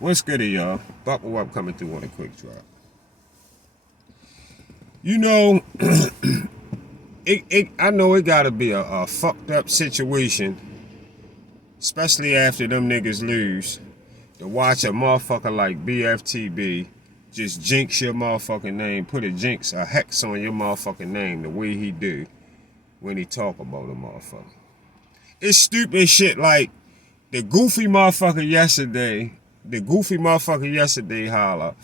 What's good, y'all? Buckle up, coming through on a quick drop. You know, I know it gotta be a fucked up situation, especially after them niggas lose, to watch a motherfucker like BFTB just jinx your motherfucking name, put a hex on your motherfucking name the way he do when he talk about a motherfucker. It's stupid shit like the goofy motherfucker yesterday holler,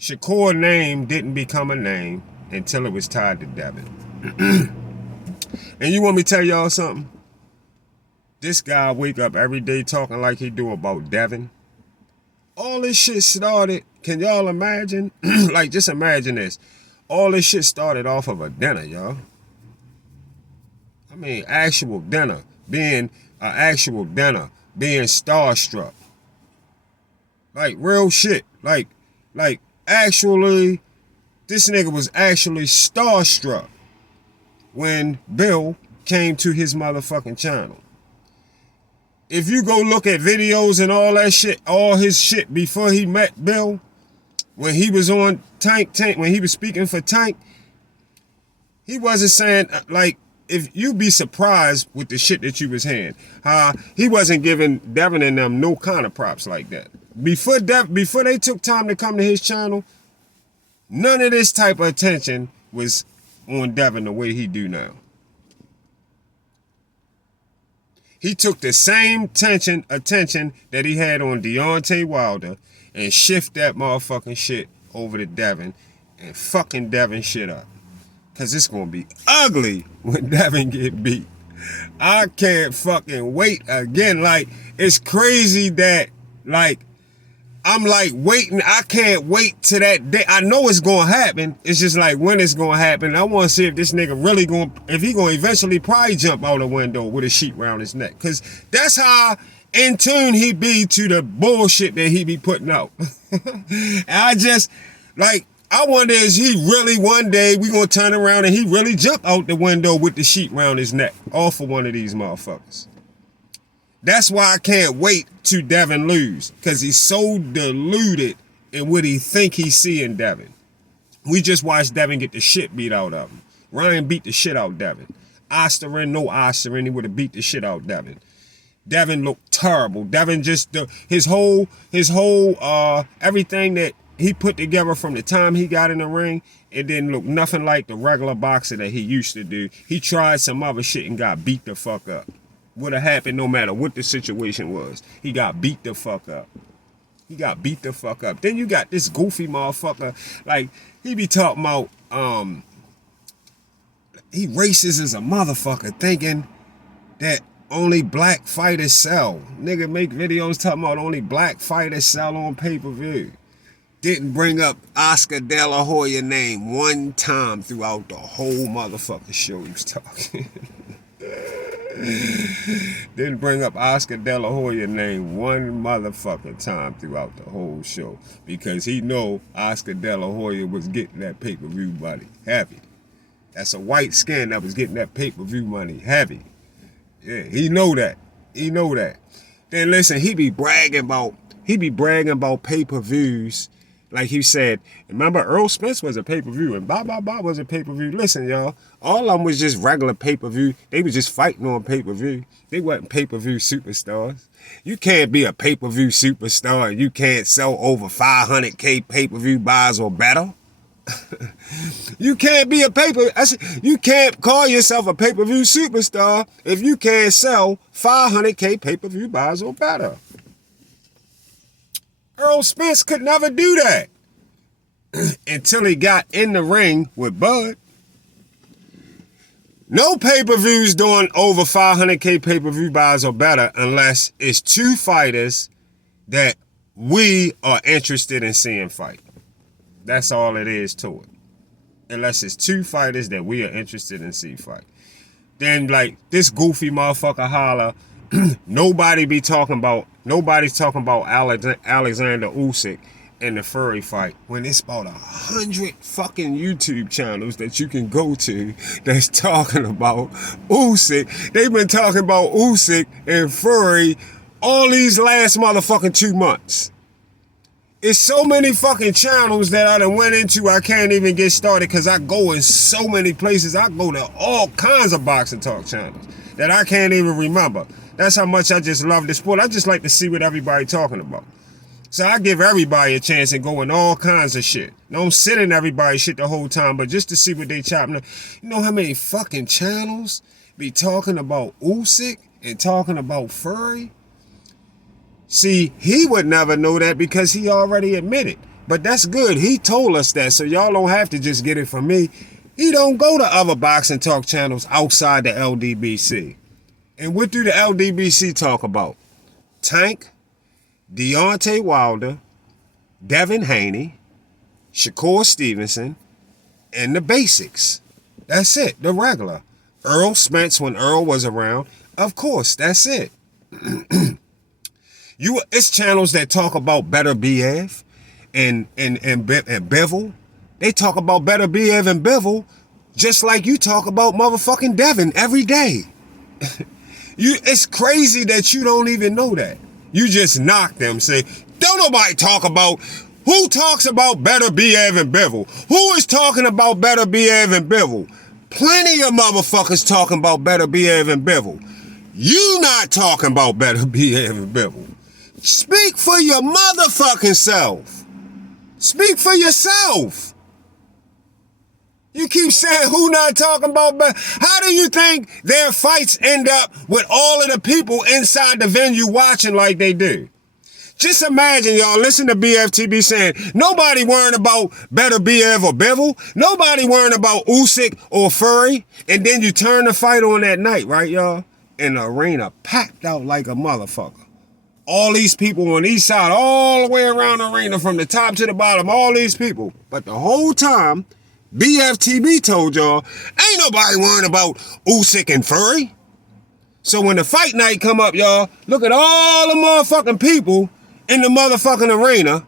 Shakur name didn't become a name until it was tied to Devin. And you want me to tell y'all something? This guy wake up every day talking like he do about Devin. All this shit started, can y'all imagine? Like, just imagine this. All this shit started off of a dinner, y'all. I mean, actual dinner. Being being starstruck. Like, real shit. Like, actually, this nigga was actually starstruck when Bill came to his motherfucking channel. If you go look at videos and all that shit, all his shit before he met Bill, when he was on Tank, when he was speaking for Tank, he wasn't saying, like, if you be surprised with the shit that you was hearing, he wasn't giving Devin and them no kind of props like that. Before they took time to come to his channel, none of this type of attention was on Devin the way he do now. He took the same attention that he had on Deontay Wilder and shift that motherfucking shit over to Devin and fucking Devin shit up. Cause it's gonna be ugly when Devin get beat. I can't fucking wait again. Like, it's crazy that, like, I'm like waiting. I can't wait to that day. I know it's gonna happen. It's just like when it's gonna happen. I want to see if this nigga really if he gonna eventually probably jump out a window with a sheet around his neck. Cause that's how in tune he be to the bullshit that he be putting out. And I wonder, is he really one day we gonna turn around and he really jump out the window with the sheet around his neck off of one of these motherfuckers. That's why I can't wait to Devin lose, because he's so deluded in what he think he's seeing Devin. We just watched Devin get the shit beat out of him. Ryan beat the shit out of Devin. Osterin, he would have beat the shit out of Devin. Devin looked terrible. Devin just, his whole everything that he put together from the time he got in the ring, it didn't look nothing like the regular boxer that he used to do. He tried some other shit and got beat the fuck up. Would have happened no matter what the situation was. He got beat the fuck up. Then you got this goofy motherfucker, like, he be talking about, he racist as a motherfucker, thinking that only black fighters sell. Nigga make videos talking about only black fighters sell on pay-per-view. Didn't bring up Oscar De La Hoya name one time throughout the whole motherfucking show he was talking. Didn't bring up Oscar De La Hoya name one motherfucking time throughout the whole show, because he know Oscar De La Hoya was getting that pay-per-view money heavy. That's a white skin that was getting that pay-per-view money heavy. Yeah, he know that. Then listen, he be bragging about pay-per-views. Like he said, remember Earl Spence was a pay-per-view and blah, blah, blah was a pay-per-view. Listen, y'all, all of them was just regular pay-per-view. They was just fighting on pay-per-view. They wasn't pay-per-view superstars. You can't be a pay-per-view superstar and you can't sell over 500K pay-per-view buys or better. You can't call yourself a pay-per-view superstar if you can't sell 500K pay-per-view buys or better. Earl Spence could never do that until he got in the ring with Bud. No pay-per-views doing over 500K pay-per-view buys or better unless it's two fighters that we are interested in seeing fight. That's all it is to it. Unless it's two fighters that we are interested in seeing fight. Then, like, this goofy motherfucker holler, nobody's talking about Alexander Usyk in the Fury fight, when it's about 100 fucking YouTube channels that you can go to that's talking about Usyk. They've been talking about Usyk and Fury all these last motherfucking 2 months. It's so many fucking channels that I done went into, I can't even get started because I go in so many places. I go to all kinds of boxing talk channels that I can't even remember. That's how much I just love the sport. I just like to see what everybody talking about. So I give everybody a chance and go in all kinds of shit. Don't sit in everybody's shit the whole time, but just to see what they chopping up. You know how many fucking channels be talking about Usyk and talking about Fury? See, he would never know that because he already admitted. But that's good. He told us that, so y'all don't have to just get it from me. He don't go to other boxing talk channels outside the LDBC. And what do the LDBC talk about? Tank, Deontay Wilder, Devin Haney, Shakur Stevenson, and the basics. That's it, the regular. Earl Spence when Earl was around. Of course, that's it. It's channels that talk about Better BF and Bevel. They talk about Better BF and Bevel just like you talk about motherfucking Devin every day. It's crazy that you don't even know that. You just knock them, say, don't nobody talk about, who talks about Better BF and Bevel? Who is talking about Better BF and Bevel? Plenty of motherfuckers talking about Better BF and Bevel. You not talking about Better BF and Bevel. Speak for your motherfucking self. Speak for yourself. You keep saying who not talking about, but how do you think their fights end up with all of the people inside the venue watching like they do? Just imagine, y'all, listen to BFTB saying, nobody worrying about Better BF or Bevel. Nobody worrying about Usyk or Fury. And then you turn the fight on that night, right, y'all? And the arena packed out like a motherfucker. All these people on each side, all the way around the arena, from the top to the bottom, all these people. But the whole time, BFTB told y'all, ain't nobody worrying about Usyk and Fury. So when the fight night come up, y'all, look at all the motherfucking people in the motherfucking arena,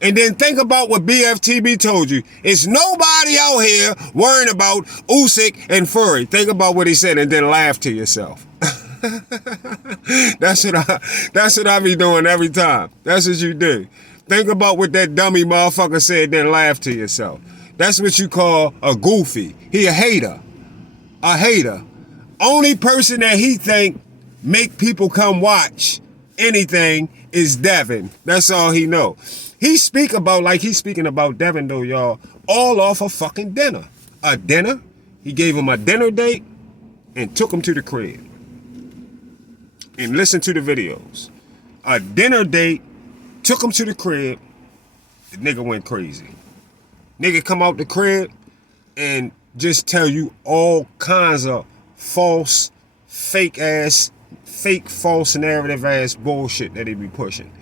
and then think about what BFTB told you. It's nobody out here worrying about Usyk and Fury. Think about what he said and then laugh to yourself. That's what I be doing every time. That's what you do. Think about what that dummy motherfucker said, then laugh to yourself. That's what you call a goofy. He a hater. A hater. Only person that he think make people come watch anything is Devin. That's all he know. He speak about, like he's speaking about Devin though, y'all, all off a fucking dinner. A dinner. He gave him a dinner date and took him to the crib. And listen to the videos. A dinner date, took him to the crib. The nigga went crazy. Nigga come out the crib and just tell you all kinds of false, fake, false narrative ass bullshit that he be pushing.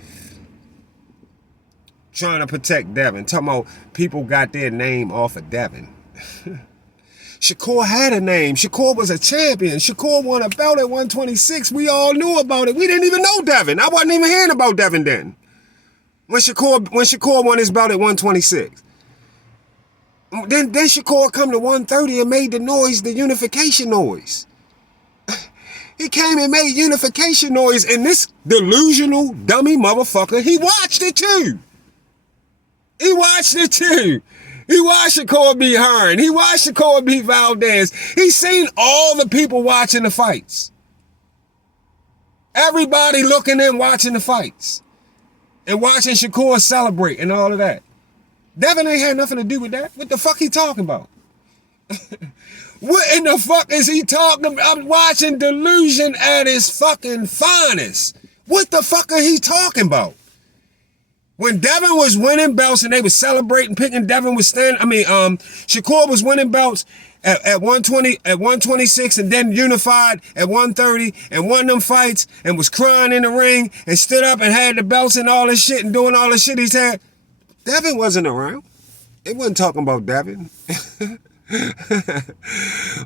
Trying to protect Devin. Talking about people got their name off of Devin. Shakur had a name. Shakur was a champion. Shakur won a belt at 126. We all knew about it. We didn't even know Devin. I wasn't even hearing about Devin then. When Shakur won his belt at 126. Then Shakur come to 130 and made the noise, the unification noise. He came and made unification noise, and this delusional dummy motherfucker, he watched it too. He watched it too. He watched Shakur beat Hearn. He watched Shakur beat Valdez. He seen all the people watching the fights. Everybody looking in watching the fights. And watching Shakur celebrate and all of that. Devin ain't had nothing to do with that. What the fuck he talking about? What in the fuck is he talking about? I'm watching delusion at his fucking finest. What the fuck are he talking about? When Devin was winning belts and they was celebrating, picking Devin was Shakur was winning belts at 120, at 126 and then unified at 130 and won them fights and was crying in the ring and stood up and had the belts and all this shit and doing all the shit he's had. Devin wasn't around. It wasn't talking about Devin.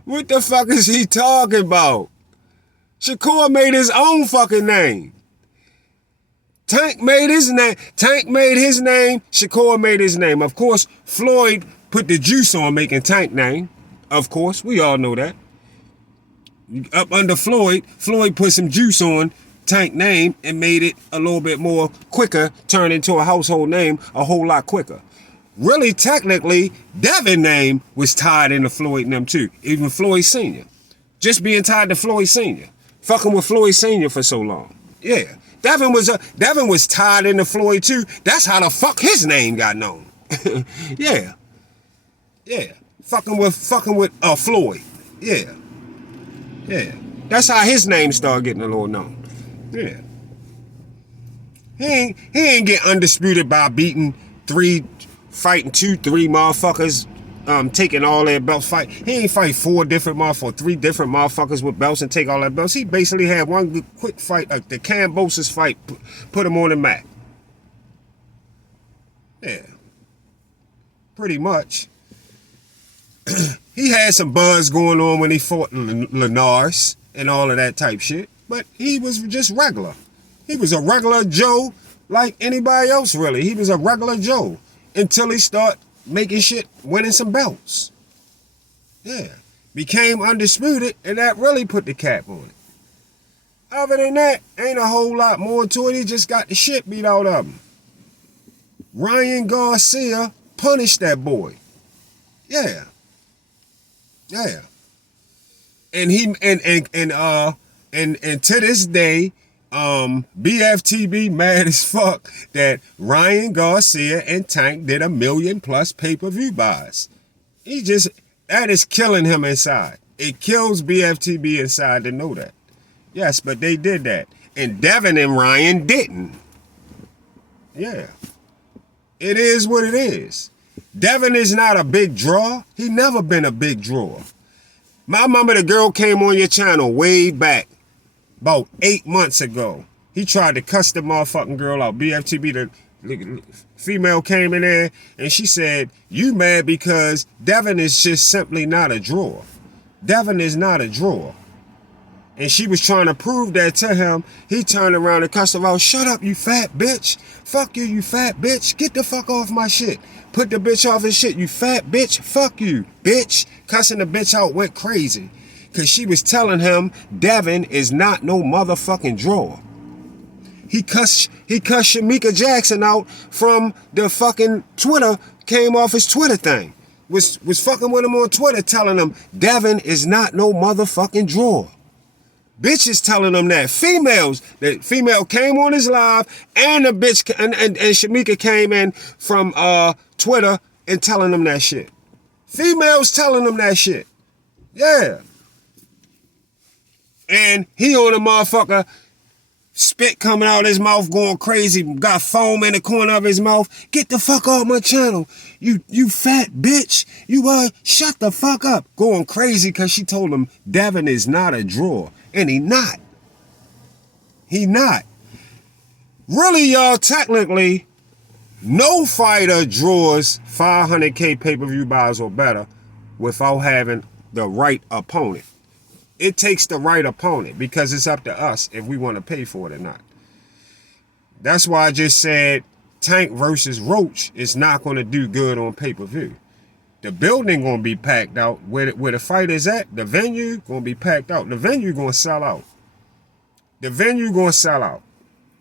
What the fuck is he talking about? Shakur made his own fucking name. Tank made his name. Tank made his name. Shakur made his name. Of course, Floyd put the juice on making Tank name. Of course, we all know that. Up under Floyd, Floyd put some juice on Tank name and made it a little bit more quicker, turn into a household name a whole lot quicker. Really, technically, Devin name was tied into Floyd and them too. Even Floyd Sr. Just being tied to Floyd Sr. Fucking with Floyd Sr. for so long. Yeah. Devin was tied into Floyd too. That's how the fuck his name got known. Yeah. Yeah. Fucking with Floyd. Yeah. Yeah. That's how his name started getting a little known. Yeah. He ain't get undisputed by fighting 2-3 motherfuckers, taking all their belts. He ain't fight 4 different motherfuckers, 3 different motherfuckers with belts and take all their belts. He basically had one good quick fight, like the Cambosis fight, put him on the map. Yeah. Pretty much. He had some buzz going on when he fought Linares and all of that type shit, but he was just regular. He was a regular Joe like anybody else, really. He was a regular Joe until he started making shit, winning some belts. Yeah. Became undisputed, and that really put the cap on it. Other than that, ain't a whole lot more to it. He just got the shit beat out of him. Ryan Garcia punished that boy. Yeah. Yeah. And to this day, BFTB mad as fuck that Ryan Garcia and Tank did 1 million+ pay-per-view buys. That is killing him inside. It kills BFTB inside to know that. Yes, but they did that. And Devin and Ryan didn't. Yeah. It is what it is. Devin is not a big draw. He never been a big draw. I remember the girl came on your channel way back, about 8 months ago. He tried to cuss the motherfucking girl out. BFTB, the female came in there and she said, "You mad because Devin is just simply not a draw. Devin is not a draw." And she was trying to prove that to him. He turned around and cussed her out. "Shut up, you fat bitch. Fuck you, you fat bitch. Get the fuck off my shit. Put the bitch off his shit, you fat bitch. Fuck you, bitch." Cussing the bitch out, went crazy. Because she was telling him Devin is not no motherfucking draw. He cussed Shamika Jackson out from the fucking Twitter, came off his Twitter thing. Was fucking with him on Twitter, telling him Devin is not no motherfucking draw. Bitches telling him that. The female came on his live, and the bitch and Shamika came in from Twitter and telling him that shit. Females telling him that shit. Yeah. And he on a motherfucker, spit coming out of his mouth, going crazy, got foam in the corner of his mouth. "Get the fuck off my channel, you fat bitch. You shut the fuck up." Going crazy because she told him Devin is not a draw. And he not. He not. Really, y'all, technically, no fighter draws 500K pay-per-view buys or better without having the right opponent. It takes the right opponent because it's up to us if we want to pay for it or not. That's why I just said Tank versus Roach is not going to do good on pay-per-view. The building going to be packed out. Where the fight is at, the venue going to be packed out. The venue going to sell out. The venue going to sell out.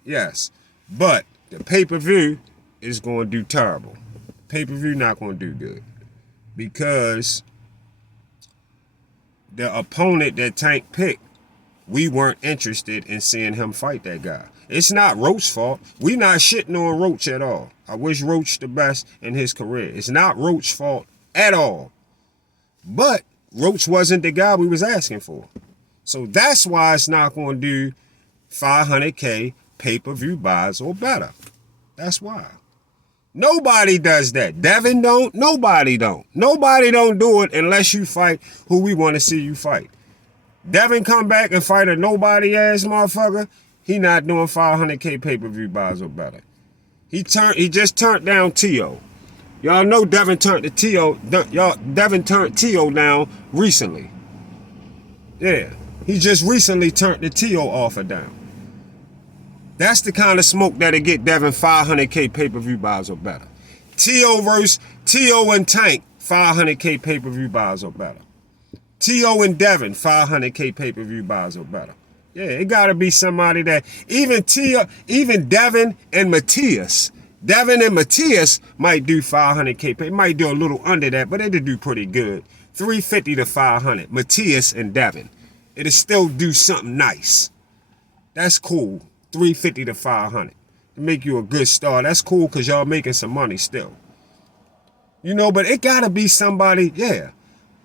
Yes. But the pay-per-view is going to do terrible. Pay-per-view not going to do good. Because the opponent that Tank picked, we weren't interested in seeing him fight that guy. It's not Roach's fault. We not shitting on Roach at all. I wish Roach the best in his career. It's not Roach's fault at all. But Roach wasn't the guy we was asking for. So that's why it's not going to do 500K pay-per-view buys or better. That's why. Nobody does that. Devin don't. Nobody don't. Nobody don't do it unless you fight who we want to see you fight. Devin come back and fight a nobody ass motherfucker. He not doing 500K pay-per-view buys or better. He just turned down T.O. Y'all know Devin turned T.O. down recently. Yeah. He just recently turned the T.O. offer down. That's the kind of smoke that'll get Devin 500K pay-per-view buys or better. T.O. versus T.O. and Tank, 500K pay-per-view buys or better. T.O. and Devin, 500K pay-per-view buys or better. Yeah, it gotta be somebody that even Devin and Matthias. Devin and Matthias might do 500K. It might do a little under that, but it'll do pretty good. 350 to 500. Matthias and Devin. It'll still do something nice. That's cool. 350 to 500. To make you a good star. That's cool because y'all making some money still. You know, but it gotta be somebody, yeah.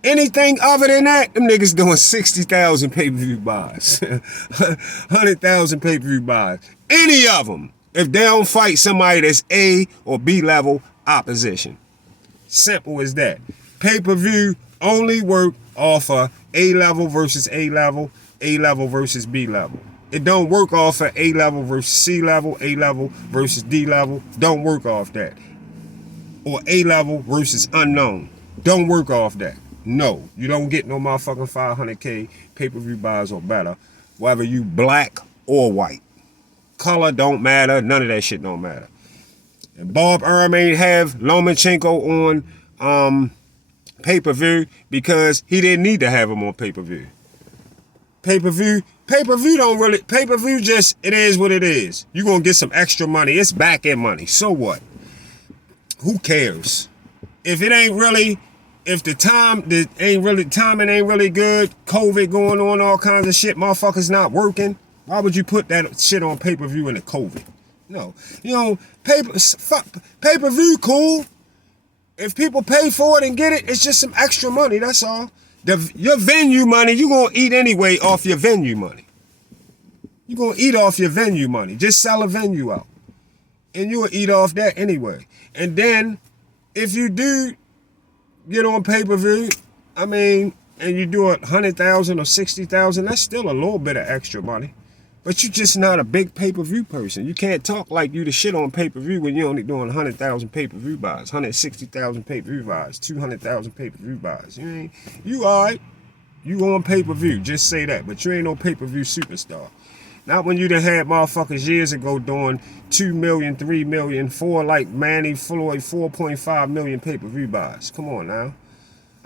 Anything other than that, them niggas doing 60,000 pay-per-view buys. 100,000 pay-per-view buys. Any of them. If they don't fight somebody that's A or B level opposition. Simple as that. Pay-per-view only work off of A level versus A level versus B level. It don't work off of A level versus C level, A level versus D level. Don't work off that. Or A level versus unknown. Don't work off that. No, you don't get no motherfucking 500K pay-per-view buys or better, whether you black or white. Color don't matter. None of that shit don't matter. And Bob Arum ain't have Lomachenko on pay-per-view because he didn't need to have him on pay-per-view. Pay-per-view don't really, pay-per-view just, it is what it is. You gonna get some extra money. It's back-end money. So what? Who cares? If it ain't really, if the timing ain't really good, COVID going on, all kinds of shit, motherfuckers not working, why would you put that shit on pay-per-view in the COVID? No. You know, pay-per-view cool. If people pay for it and get it, it's just some extra money, that's all. Your venue money, you gonna eat anyway off your venue money. You gonna eat off your venue money. Just sell a venue out. And you'll eat off that anyway. And then, if you do get on pay-per-view, I mean, and you do 100,000 or 60,000, that's still a little bit of extra money. But you're just not a big pay-per-view person. You can't talk like you the shit on pay-per-view when you're only doing 100,000 pay-per-view buys, 160,000 pay-per-view buys, 200,000 pay-per-view buys. You all right. You on pay-per-view. Just say that. But you ain't no pay-per-view superstar. Not when you done had motherfuckers years ago doing 2 million, 3 million, 4 like Manny Floyd, 4.5 million pay-per-view buys. Come on now.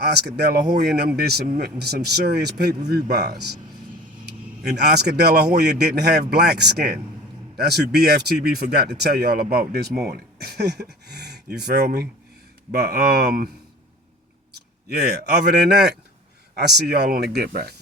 Oscar De La Hoya and them did some serious pay-per-view buys. And Oscar De La Hoya didn't have black skin. That's who BFTB forgot to tell y'all about this morning. You feel me? But, yeah, other than that, I see y'all on the Get Back.